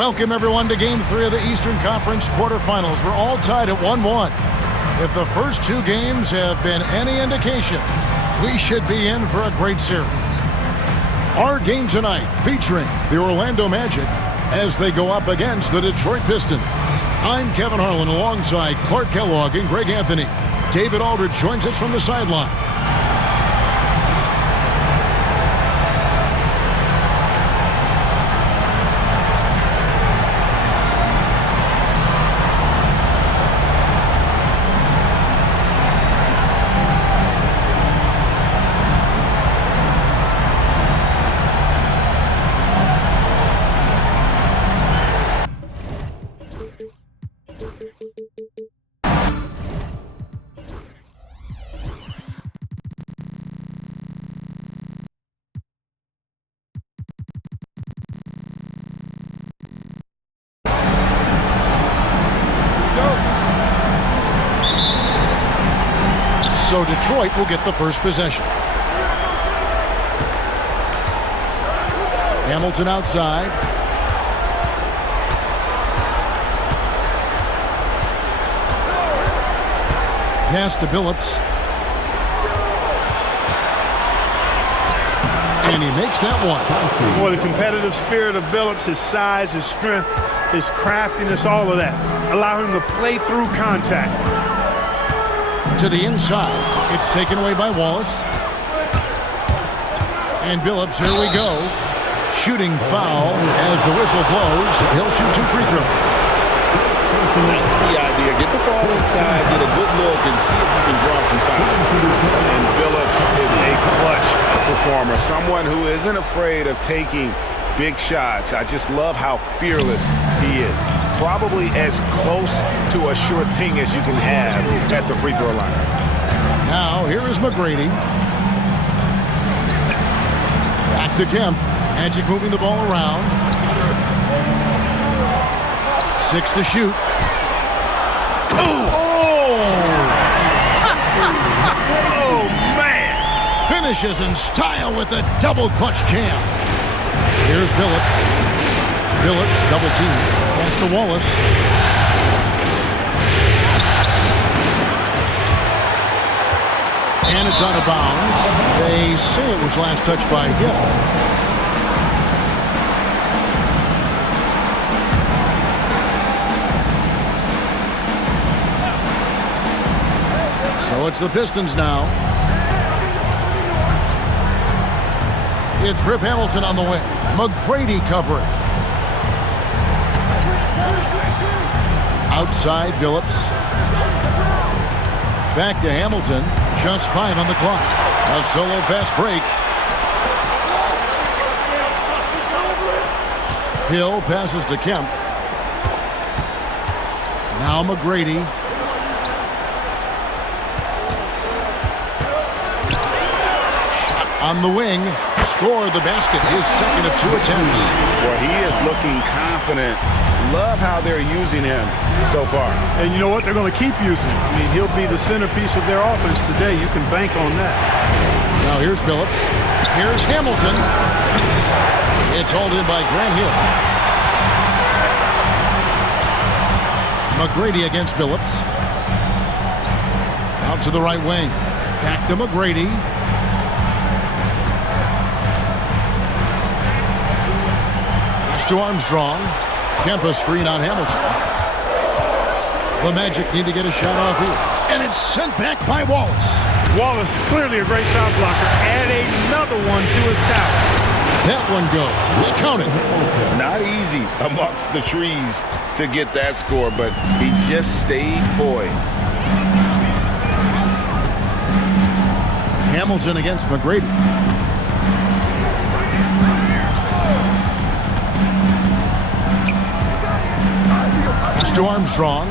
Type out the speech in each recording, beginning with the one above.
Welcome, everyone, to Game 3 of the Eastern Conference quarterfinals. We're all tied at 1-1. If the first two games have been any indication, we should be in for a great series. Our game tonight featuring the Orlando Magic as they go up against the Detroit Pistons. I'm Kevin Harlan alongside Clark Kellogg and Greg Anthony. David Aldridge joins us from the sideline. So Detroit will get the first possession. Hamilton outside. Pass to Billups. And he makes that one. Boy, the competitive spirit of Billups, his size, his strength, his craftiness, all of that allow him to play through contact. To the inside. It's taken away by Wallace. And Billups, here we go. Shooting foul as the whistle blows. He'll shoot 2 free throws. That's the idea. Get the ball inside, get a good look, and see if you can draw some fouls. And Billups is a clutch performer, someone who isn't afraid of taking big shots. I just love how fearless he is. Probably as close to a sure thing as you can have at the free throw line. Now, here is McGrady. Back to Kemp. Magic moving the ball around. 6 to shoot. Oh, man! Finishes in style with the double clutch jam. Here's Billups. Billups, double team. Pass to Wallace. And it's out of bounds. They say it was last touched by Hill. So it's the Pistons now. It's Rip Hamilton on the wing. McGrady covering. Outside, Billups. Back to Hamilton. Just 5 on the clock. A solo fast break. Hill passes to Kemp. Now McGrady. Shot on the wing. Score the basket. His second of 2 attempts. Well, he is looking confident. Love how they're using him so far. And you know what? They're going to keep using him. I mean, he'll be the centerpiece of their offense today. You can bank on that. Now here's Billups. Here's Hamilton. It's hauled in by Grant Hill. McGrady against Billups. Out to the right wing. Back to McGrady. Pass to Armstrong. Kempa screen on Hamilton. The Magic need to get a shot off here. And it's sent back by Wallace. Wallace, clearly a great shot blocker. Add another one to his tower. That one goes. Count it. Not easy amongst the trees to get that score, but he just stayed poised. Hamilton against McGrady. Pass to Armstrong.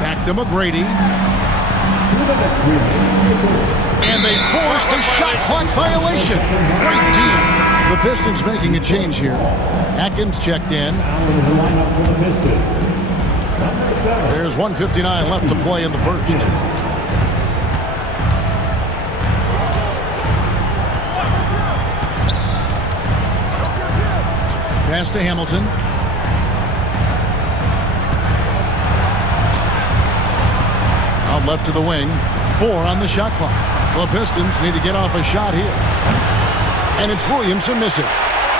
Back to McGrady. And they force the shot clock violation. Great D. The Pistons making a change here. Atkins checked in. There's 1:59 left to play in the first. Pass to Hamilton. Out left to the wing. 4 on the shot clock. The Pistons need to get off a shot here. And it's Williamson missing.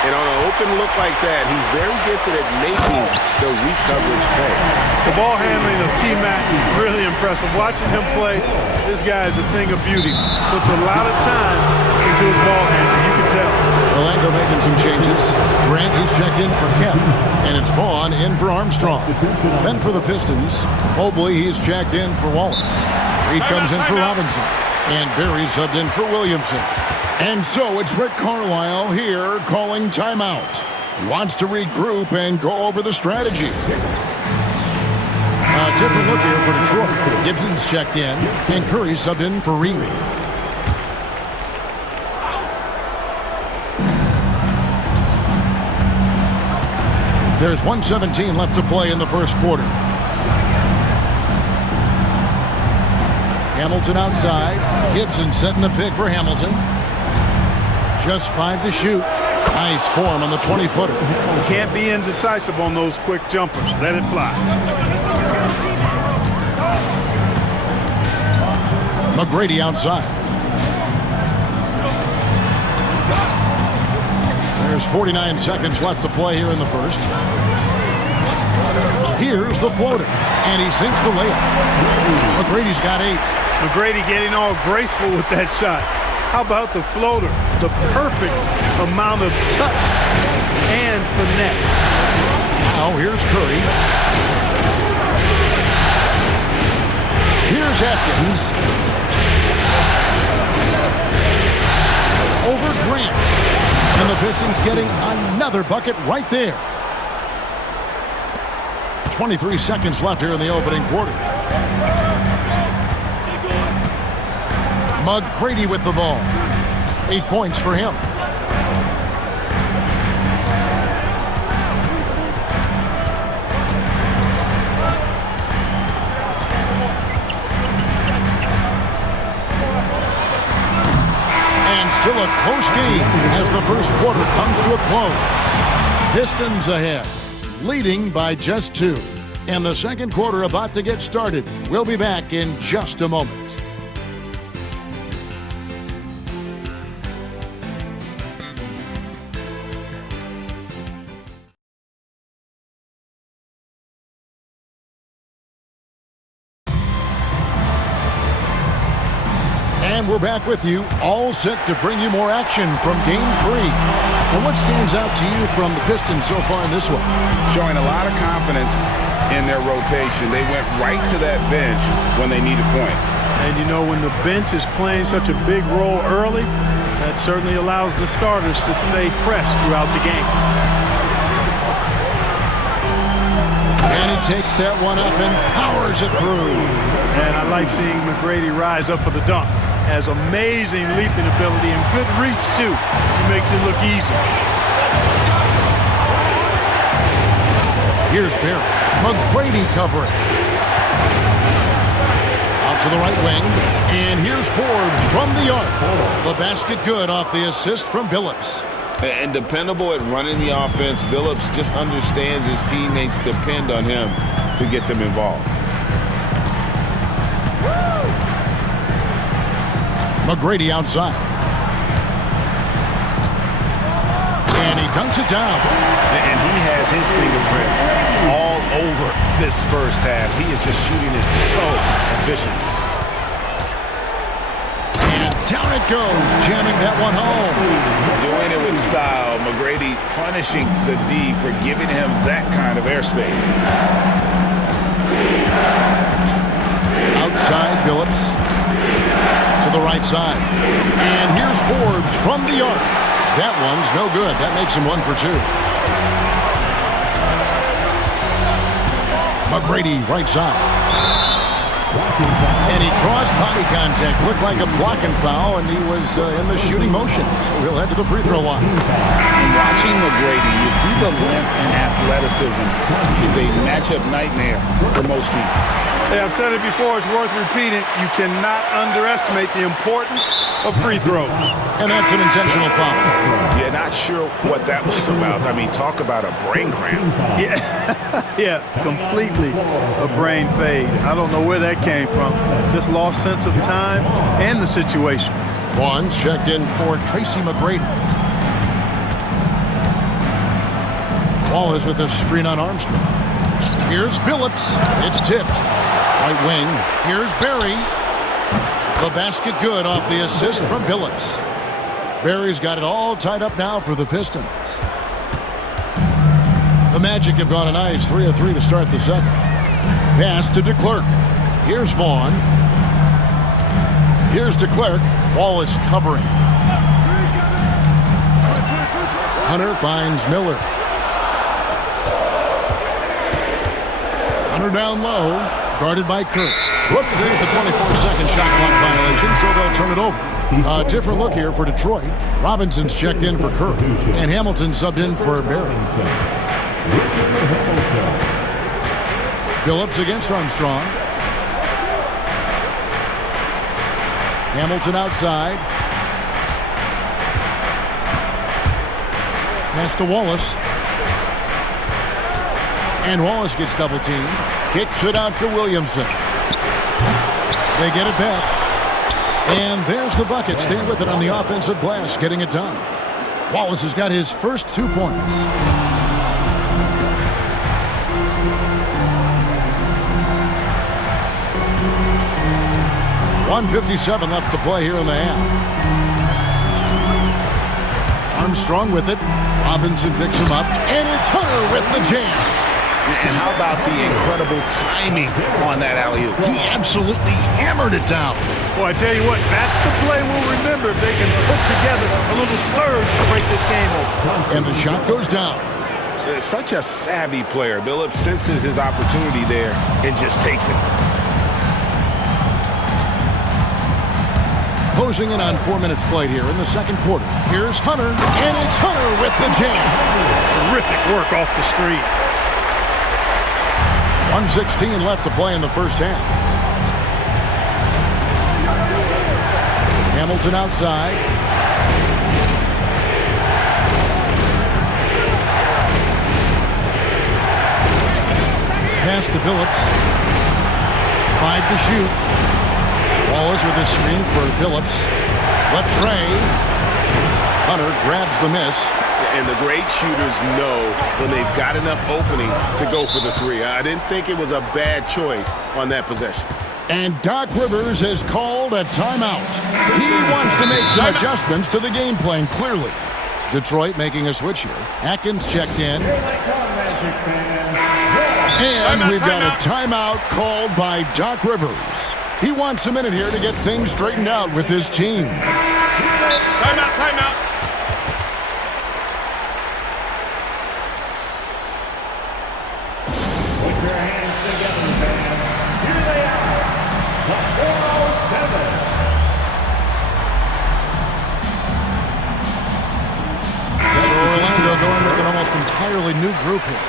And on an open look like that, he's very gifted at making the weak coverage pay. The ball handling of T-Mac is really impressive. Watching him play, this guy is a thing of beauty. Puts a lot of time into his ball handling. You can tell. Orlando making some changes. Grant, he's checked in for Kemp. And it's Vaughn in for Armstrong. Then for the Pistons, Mobley, he's checked in for Wallace. Reed comes in for Robinson. And Barry subbed in for Williamson. And so it's Rick Carlisle here calling timeout. He wants to regroup and go over the strategy. A different look here for Detroit. Gibson's checked in, and Curry subbed in for Reed. There's 1:17 left to play in the first quarter. Hamilton outside. Gibson setting the pick for Hamilton. Just 5 to shoot. Nice form on the 20-footer. You can't be indecisive on those quick jumpers. Let it fly. McGrady outside. There's 49 seconds left to play here in the first. Here's the floater, and he sinks the layup. McGrady's got 8. McGrady getting all graceful with that shot. How about the floater? The perfect amount of touch and finesse. Now here's Curry. Here's Atkins. Over Grant. And the Pistons getting another bucket right there. 23 seconds left here in the opening quarter. McGrady with the ball. 8 points for him. And still a close game as the first quarter comes to a close. Pistons ahead, leading by just 2. And the second quarter about to get started. We'll be back in just a moment. And we're back with you, all set to bring you more action from Game 3. And what stands out to you from the Pistons so far in this one? Showing a lot of confidence in their rotation. They went right to that bench when they needed points. And you know, when the bench is playing such a big role early, that certainly allows the starters to stay fresh throughout the game. And he takes that one up and powers it through. And I like seeing McGrady rise up for the dunk. Has amazing leaping ability and good reach, too. He makes it look easy. Here's Barry. McGrady covering. Out to the right wing. And here's Forbes from the arc. The basket good off the assist from Billups. And dependable at running the offense. Billups just understands his teammates depend on him to get them involved. McGrady outside. And he dunks it down. And he has his fingerprints all over this first half. He is just shooting it so efficient. And down it goes, jamming that one home. Doing it with style. McGrady punishing the D for giving him that kind of airspace. Outside Billups. To the right side. And here's Forbes from the arc. That one's no good. That makes him 1 for 2. McGrady right side. And he draws body contact. Looked like a blocking foul, and he was in the shooting motion. So he'll head to the free throw line. And watching McGrady, you see the length and athleticism is a matchup nightmare for most teams. Hey, I've said it before, it's worth repeating. You cannot underestimate the importance of free throws. And that's an intentional foul. Yeah, not sure what that was about. I mean, talk about a brain cramp. Yeah, completely a brain fade. I don't know where that came from. Just lost sense of time and the situation. Bonds checked in for Tracy McGrady. Wallace with a screen on Armstrong. Here's Billups. It's tipped. Right wing. Here's Barry. The basket good off the assist from Billups. Barry's got it all tied up now for the Pistons. The Magic have gone a nice 3 of 3 to start the second. Pass to DeClerc. Here's Vaughn. Here's DeClerc. Wallace covering. Hunter finds Miller. Hunter down low, guarded by Kirk. Whoops, there's the 24-second shot clock violation, so they'll turn it over. A different look here for Detroit. Robinson's checked in for Kirk, and Hamilton subbed in for Barry. Billups against Armstrong. Hamilton outside. Pass to Wallace. And Wallace gets double teamed. Kicks it out to Williamson. They get it back. And there's the bucket. Staying with it on the offensive glass, getting it done. Wallace has got his first 2 points. .157 left to play here in the half. Armstrong with it. Robinson picks him up. And it's Hunter with the jam. And how about the incredible timing on that alley-oop? He absolutely hammered it down. Boy, I tell you what, that's the play we'll remember if they can put together a little surge to break this game open. And the shot goes down. Such a savvy player. Billups senses his opportunity there and just takes it. Closing in on 4 minutes played here in the second quarter. Here's Hunter, and it's Hunter with the jam. Terrific work off the screen. 1:16 left to play in the first half. Hamilton outside. Pass to Billups. 5 to shoot. Wallace with a screen for Billups. Latre. Hunter grabs the miss. And the great shooters know when they've got enough opening to go for the three. I didn't think it was a bad choice on that possession. And Doc Rivers has called a timeout. He wants to make some adjustments to the game plan, clearly. Detroit making a switch here. Atkins checked in. And we've got a timeout called by Doc Rivers. He wants a minute here to get things straightened out with his team. Timeout, timeout. Going with an almost entirely new group here.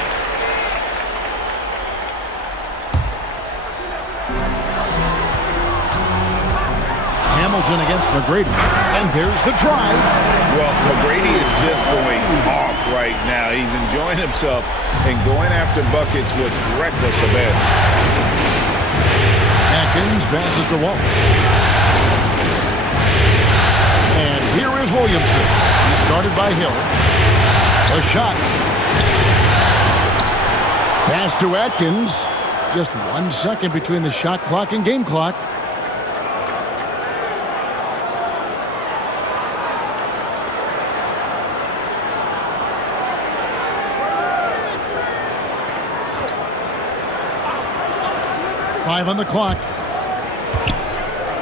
Hamilton against McGrady. And there's the drive. Well, McGrady is just going off right now. He's enjoying himself and going after buckets with reckless abandon. Atkins passes to Wallace. And here is Williamson. He started by Hill. A shot. Pass to Atkins. Just 1 second between the shot clock and game clock. Five on the clock.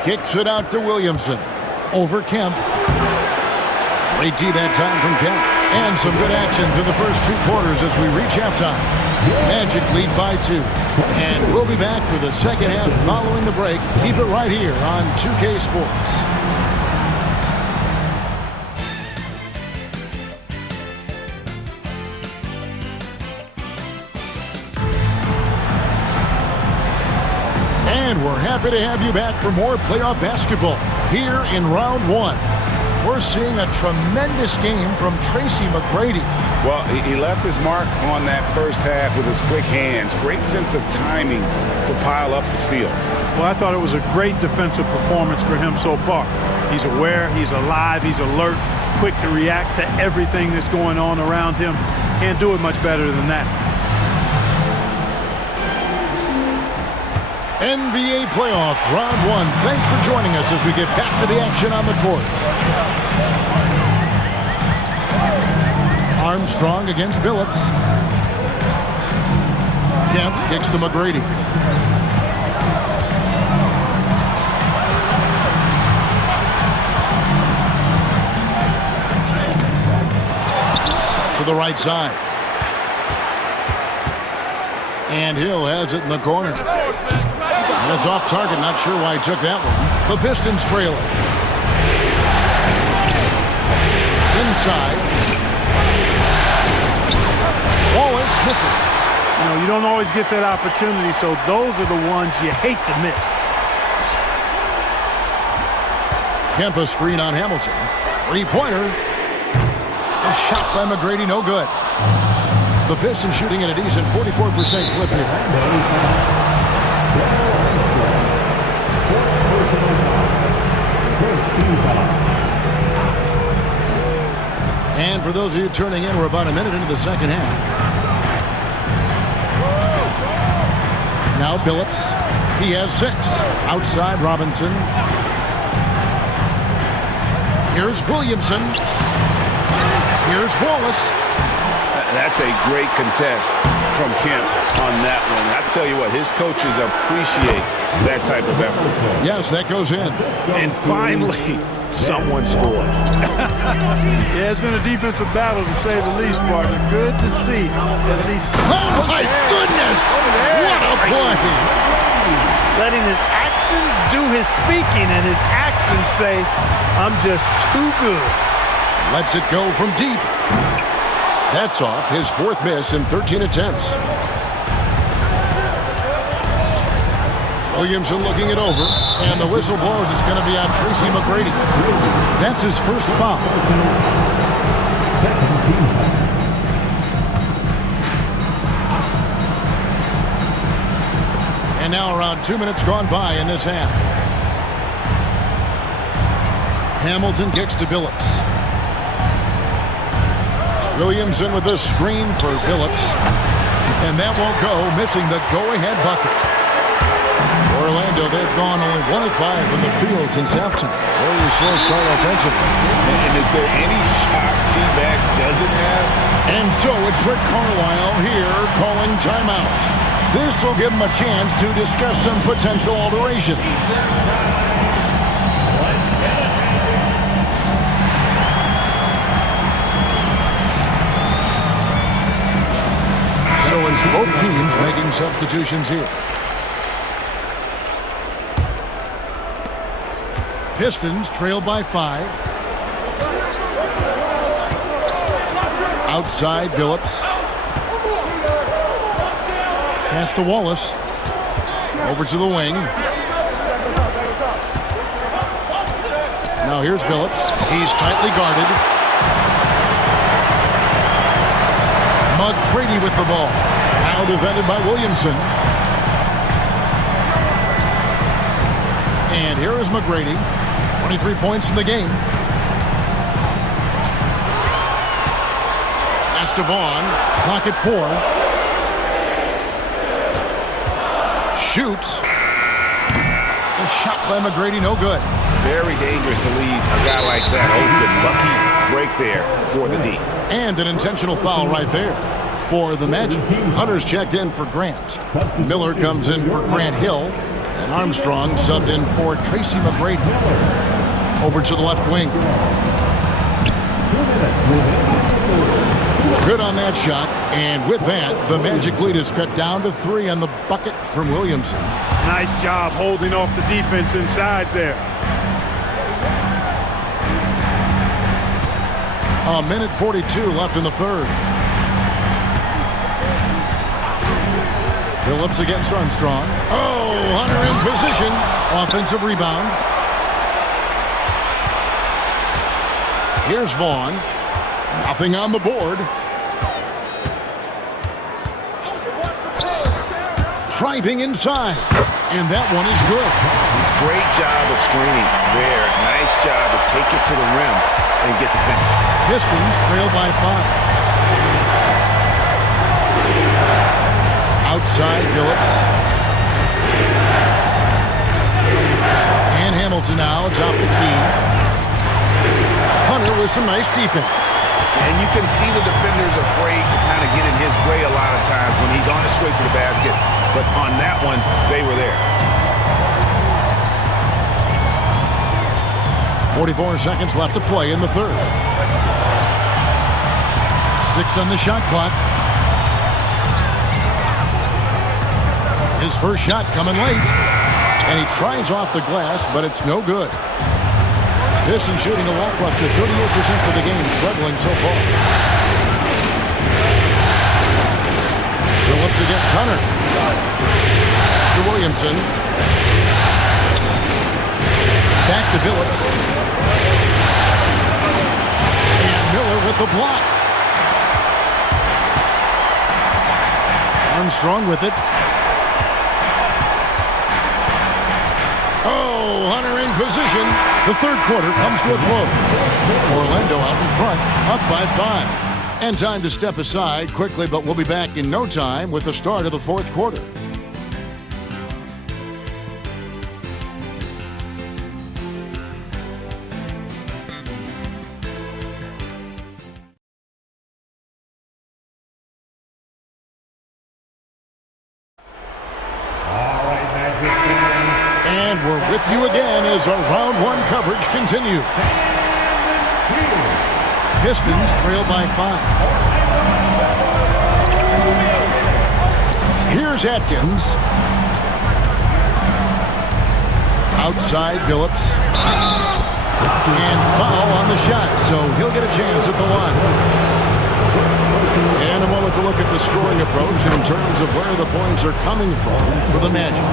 Kicks it out to Williamson. Over Kemp. Great D that time from Kemp. And some good action through the first 2 quarters as we reach halftime. Magic lead by 2. And we'll be back for the second half following the break. Keep it right here on 2K Sports. And we're happy to have you back for more playoff basketball here in round one. We're seeing a tremendous game from Tracy McGrady. Well, he left his mark on that first half with his quick hands. Great sense of timing to pile up the steals. Well, I thought it was a great defensive performance for him so far. He's aware, he's alive, he's alert, quick to react to everything that's going on around him. Can't do it much better than that. NBA playoff round one. Thanks for joining us as we get back to the action on the court. Armstrong against Billups. Kemp kicks to McGrady. To the right side. And Hill has it in the corner. And it's off target. Not sure why he took that one. The Pistons trail it. Inside. Wallace misses. You know, you don't always get that opportunity, so those are the ones you hate to miss. Kempa screen on Hamilton. Three-pointer. A shot by McGrady, no good. The Pistons shooting at a decent 44% clip here. And for those of you turning in, we're about a minute into the second half. Now Billups. He has 6. Outside Robinson. Here's Williamson. Here's Wallace. That's a great contest from Kemp on that one. I tell you what, his coaches appreciate that type of effort. Yes, that goes in. And finally, someone scores. Yeah, it's been a defensive battle to say the least, partner. Good to see at least. Oh my goodness! What a play! Letting his actions do his speaking and his actions say, I'm just too good. Lets it go from deep. That's off his 4th miss in 13 attempts. Williamson looking it over, and the whistle blows. It's going to be on Tracy McGrady. That's his first foul. And now around 2 minutes gone by in this half. Hamilton kicks to Billups. Williamson with the screen for Billups. And that won't go, missing the go-ahead bucket. Orlando, they've gone only 1 of 5 from the field since halftime. Very slow start offensively. And is there any shot T-Mac doesn't have? And so it's Rick Carlisle here calling timeout. This will give him a chance to discuss some potential alterations. So it's both teams making substitutions here. Pistons trail by 5. Outside Billups. Pass to Wallace. Over to the wing. Now here's Billups. He's tightly guarded. McGrady with the ball. Now defended by Williamson. And here is McGrady. 23 points in the game. Estevan. Clock at 4. Shoots. The shot by McGrady, no good. Very dangerous to leave a guy like that open. Lucky break there for the D. And an intentional foul right there for the Magic. Hunter's checked in for Grant. Miller comes in for Grant Hill. And Armstrong subbed in for Tracy McGrady. Over to the left wing. Good on that shot. And with that, the Magic lead is cut down to 3 on the bucket from Williamson. Nice job holding off the defense inside there. A minute 42 left in the third. Phillips against Armstrong. Oh, Hunter in position. Offensive rebound. Here's Vaughn. Nothing on the board. Driving inside. And that one is good. Great job of screening there. Nice job to take it to the rim and get the finish. Pistons trail by 5. Outside Phillips. And Hamilton now atop the key. Hunter with some nice defense. And you can see the defender's afraid to kind of get in his way a lot of times when he's on his way to the basket. But on that one, they were there. 44 seconds left to play in the third. 6 on the shot clock. His first shot coming late. And he tries off the glass, but it's no good. Pistons shooting a lackluster 38% for the game, struggling so far. Phillips against Hunter. To Williamson. Back to Phillips. And Miller with the block. Armstrong with it. Oh, Hunter in position. The third quarter comes to a close. Orlando out in front, up by 5. And time to step aside quickly, but we'll be back in no time with the start of the fourth quarter. And we're with you again as our round 1 coverage continues. Pistons trail by 5. Here's Atkins. Outside Phillips. And foul on the shot, so he'll get a chance at the line. And a moment to look at the scoring approach in terms of where the points are coming from for the Magic.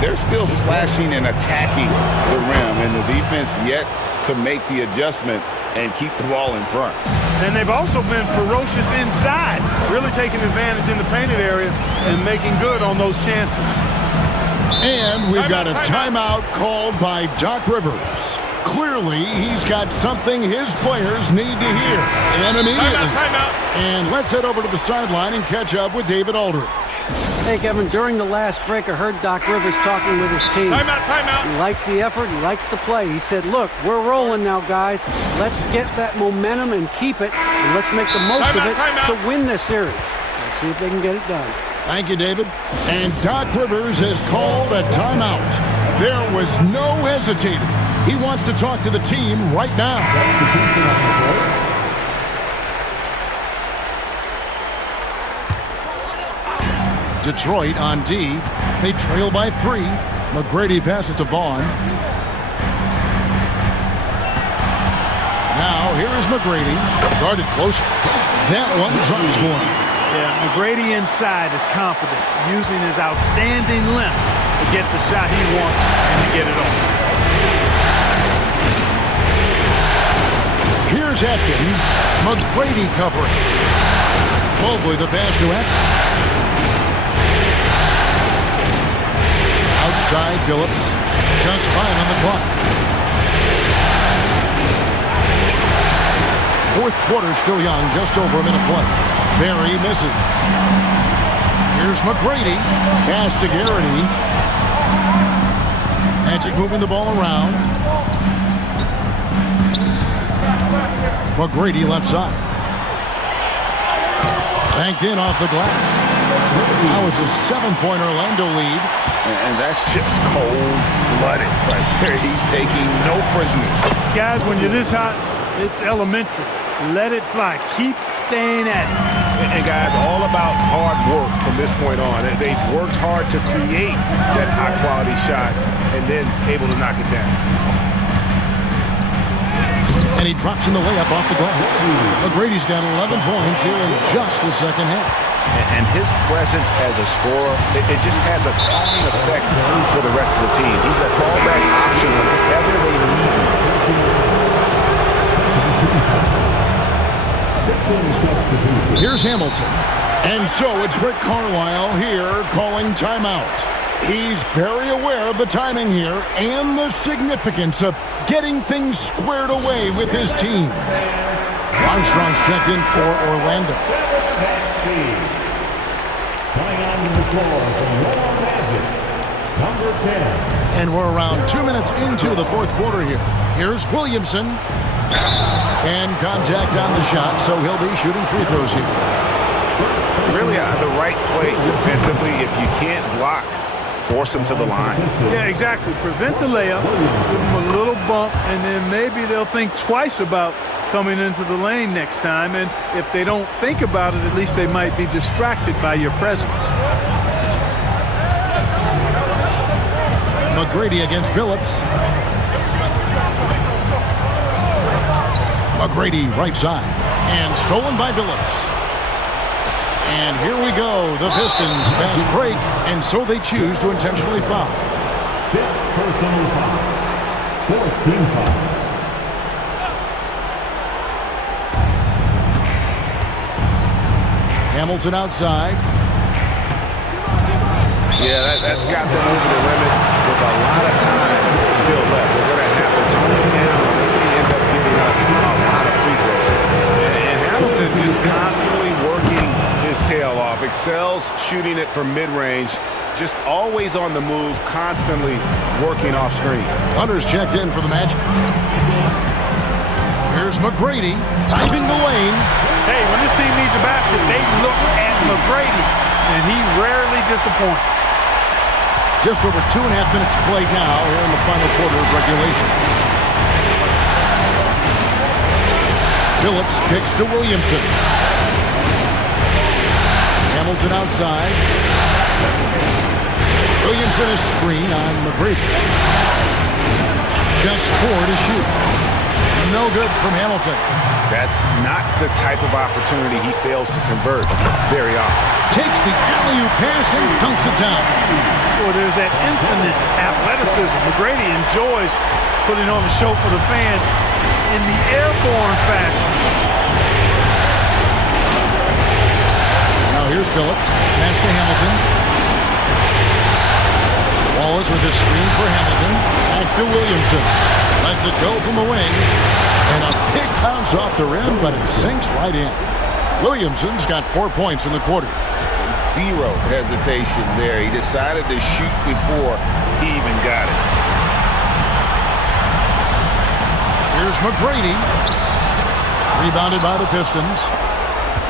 They're still slashing and attacking the rim, and the defense yet to make the adjustment and keep the ball in front. And they've also been ferocious inside, really taking advantage in the painted area and making good on those chances. And we've got a timeout called by Doc Rivers. Clearly, he's got something his players need to hear. And immediately. Timeout. And let's head over to the sideline and catch up with David Aldridge. Hey, Kevin, during the last break, I heard Doc Rivers talking with his team. Timeout. He likes the effort. He likes the play. He said, look, we're rolling now, guys. Let's get that momentum and keep it. And let's make the most of it to win this series. Let's see if they can get it done. Thank you, David. And Doc Rivers has called a timeout. There was no hesitating. He wants to talk to the team right now. Detroit on D. They trail by 3. McGrady passes to Vaughn. Now, here is McGrady. Guarded close. That one drops for him. Yeah, McGrady inside is confident, using his outstanding length to get the shot he wants and to get it off. Here's Atkins. McGrady covering. Mobley the pass to Atkins. Outside Phillips. Just 5 on the clock. Fourth quarter still young, just over a minute play. Barry misses. Here's McGrady. Pass to Garrity. Magic moving the ball around. McGrady left side. Banked in off the glass. Now it's a 7-point Orlando lead. And that's just cold-blooded right there. He's taking no prisoners. Guys, when you're this hot, it's elementary. Let it fly. Keep staying at it. And guys, all about hard work from this point on. They've worked hard to create that high-quality shot and then able to knock it down. And he drops in the layup off the glass. McGrady's got 11 points here in just the second half. And his presence as a scorer, it just has a calming effect for the rest of the team. He's a fallback option whenever they need him. Here's Hamilton. And so it's Rick Carlisle here calling timeout. He's very aware of the timing here and the significance of getting things squared away with his team. Armstrong's checked in for Orlando. Coming onto the floor from Magic, number 10. And we're around 2 minutes into the fourth quarter here. Here's Williamson. And contact on the shot, so he'll be shooting free throws here. Really the right play defensively. If you can't block, force him to the line. Yeah, exactly. Prevent the layup, give him a little bump, and then maybe they'll think twice about coming into the lane next time. And if they don't think about it, at least they might be distracted by your presence. McGrady against Billups. McGrady right side. And stolen by Billups. And here we go. The Pistons fast break, and so they choose to intentionally foul. Fifth personal foul. Fourth team foul. Hamilton outside. Yeah, that's got them over the limit with a lot of time still left. They're going to have to tone it down or they end up giving up a lot of free throws. And Hamilton just constantly working his tail off, excels shooting it from mid-range, just always on the move, constantly working off screen. Hunter's checked in for the Magic. Here's McGrady driving the lane. Hey, when this team needs a basket, they look at McGrady, and he rarely disappoints. Just over 2.5 minutes played now here in the final quarter of regulation. Phillips kicks to Williamson. Hamilton outside. Williamson is screen on McGrady. Just 4 to shoot. No good from Hamilton. That's not the type of opportunity he fails to convert very often. Takes the alley-oop pass and dunks it down. Boy, there's that infinite athleticism. McGrady enjoys putting on a show for the fans in the airborne fashion. Now here's Phillips. Pass to Hamilton. Wallace with a screen for Hamilton. Back to Williamson. Lets it go from the wing. And a big bounce off the rim, but it sinks right in. Williamson's got 4 points in the quarter. Zero hesitation there. He decided to shoot before he even got it. Here's McGrady. Rebounded by the Pistons.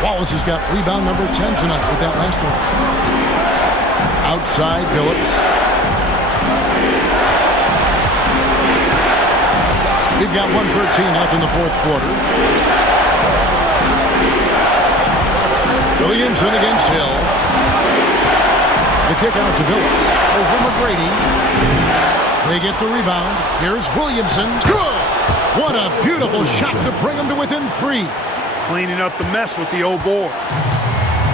Wallace has got rebound number 10 tonight with that last one. Outside, Phillips. We've got 1:13 left in the fourth quarter. Williamson against Hill. The kick out to Phillips. Over McGrady. They get the rebound. Here's Williamson. Good! What a beautiful shot to bring him to within 3. Cleaning up the mess with the old board.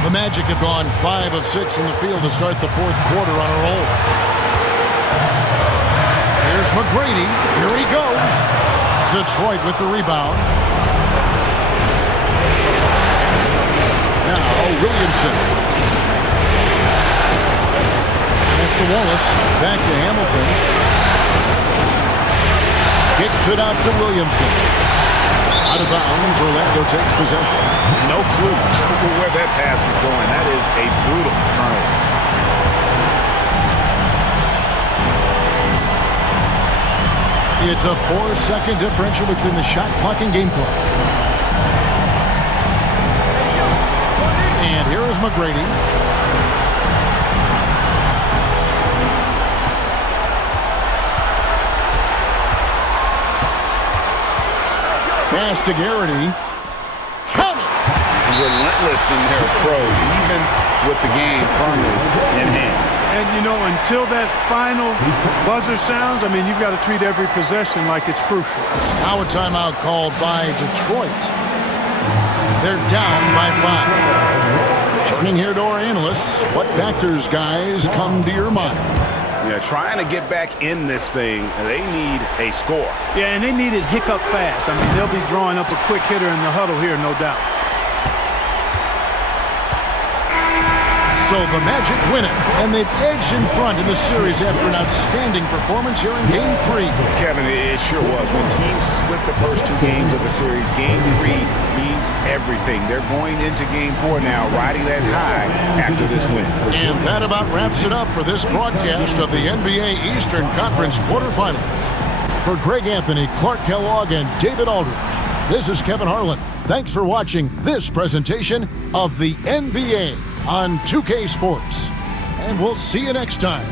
The Magic have gone 5 of 6 in the field to start the fourth quarter on a roll. Here's McGrady. Here he goes. Detroit with the rebound. Now Williamson. Pass to Wallace. Back to Hamilton. Kicks it out to Williamson. Out of bounds. Orlando takes possession. No clue where that pass was going. That is a brutal turnover. It's a 4-second differential between the shot clock and game clock. And here is McGrady. Pass to Garrity. Count it! Relentless in their approach, even with the game firmly in hand. And, you know, until that final buzzer sounds, I mean, you've got to treat every possession like it's crucial. Now a timeout called by Detroit. They're down by 5. Turning here to our analysts, what factors, guys, come to your mind? Yeah, trying to get back in this thing, they need a score. Yeah, and they need it hiccup fast. I mean, they'll be drawing up a quick hitter in the huddle here, no doubt. So the Magic win it, and they've edged in front in the series after an outstanding performance here in Game 3. Kevin, it sure was. When teams split the first 2 games of the series, Game 3 means everything. They're going into Game 4 now, riding that high after this win. And that about wraps it up for this broadcast of the NBA Eastern Conference quarterfinals. For Greg Anthony, Clark Kellogg, and David Aldridge, this is Kevin Harlan. Thanks for watching this presentation of the NBA on 2K Sports. And we'll see you next time.